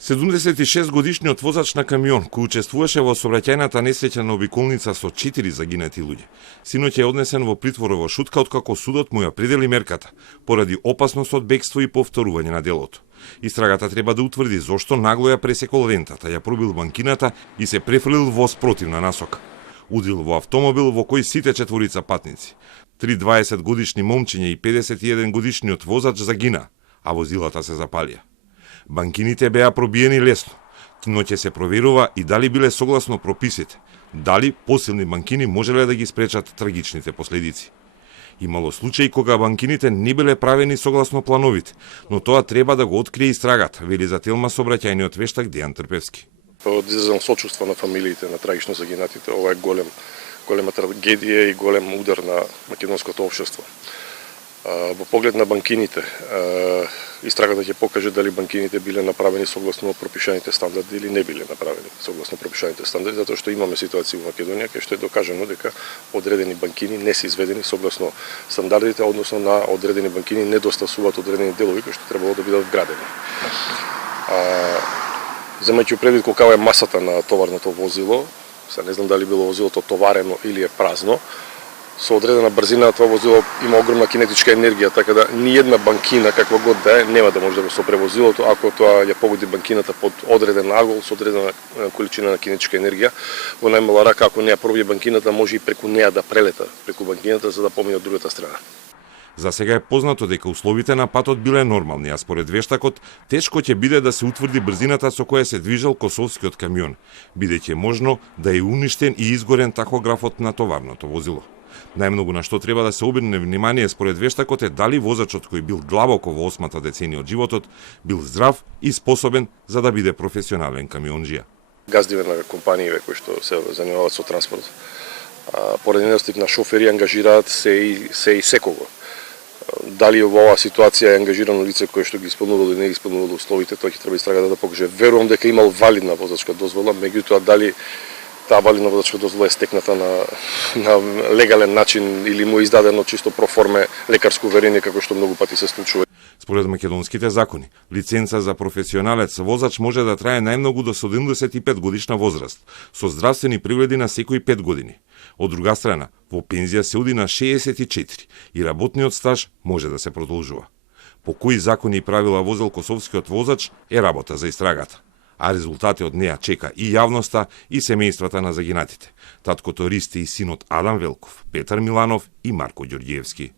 76 годишниот возач на камион, кој учествуваше во сообраќајната несреќа на обиколница со 4 загинати луѓе, синоќ е однесен во притвор во Шутка откако судот му ја предели мерката, поради опасност од бегство и повторување на делото. Истрагата треба да утврди зошто нагло ја пресекол лентата, ја пробил банкината и се префрлил во спротивна насока. Удрил во автомобил во кој сите четворица патници. 3 20-годишни момчиња и 51 годишниот возач загина, а возилата се запалија. Банкините беа пробиени лесно, но ќе се проверува и дали биле согласно прописите, дали посилни банкини можеле да ги спречат трагичните последици. Имало случаи кога банкините не биле правени согласно плановите, но тоа треба да го открие истрагата, вели за Телма сообраќајниот вештак Дејан Трпевски. Изразам сочувство на фамилиите на трагично загинатите. Ова е голема трагедија и голем удар на македонското општество. Во поглед на банкините, истрагата ќе покаже дали банкините биле направени согласно пропишаните стандарди или не биле направени согласно пропишаните стандарди, затоа што имаме ситуација во Македонија кај што е докажано дека одредени банкини не се изведени согласно стандардите, односно на одредени банкини недостасуваат одредени делови кои што требало да бидат вградени. Земајќи предвид колкава е масата на товарното возило, не знам дали било возилото товарено или е празно, со одредена брзина тоа возило има огромна кинетичка енергија, така да ни една банкина, каква год да е, нема да може да го сопре возилото, ако тоа ја погоди банкината под одреден агол со одредена количина на кинетичка енергија. Во најмала рака, ако не ја пробие банкината, може и преку неа да прелета, преку банкината, за да помине од другата страна. За сега е познато дека условите на патот биле нормални, а според вештакот, тешко ќе биде да се утврди брзината со која се движел косовскиот камион, бидејќи можно да е уништен и изгорен тахографот на товарното возило. Најмногу на што треба да се обрне внимание според вештакот е дали возачот кој бил длабоко во 8-та деценија од животот бил здрав и способен за да биде професионален камионџија. Газдиве на компаниите кои што се занимаваат со транспорт, поради недостиг на шофери ангажираат се и секого. Дали во оваа ситуација е ангажирано лице кое што ги исполнувало или не ги исполнувало условите, тоа ќе треба истрагата да покаже. Верувам дека имал валидна возачка дозвола, меѓутоа дали таа валидна возачка дозвола е стекната на легален начин или му е издадено чисто проформе лекарско уверение како што многу пати се случува. Според македонските закони, лиценца за професионалец воzač може да трае најмногу до 75 годишна возраст, со здравствени привреди на секои 5 години. Од друга страна, во пензија се оди на 64 и работниот стаж може да се продолжува. По кои закони и правила возел косовскиот возач е работа за истрагата, а резултати од неа чека и јавноста и семејствата на загинатите, таткото Ристе и синот Адам Велков, Петар Миланов и Марко Ѓорѓиевски.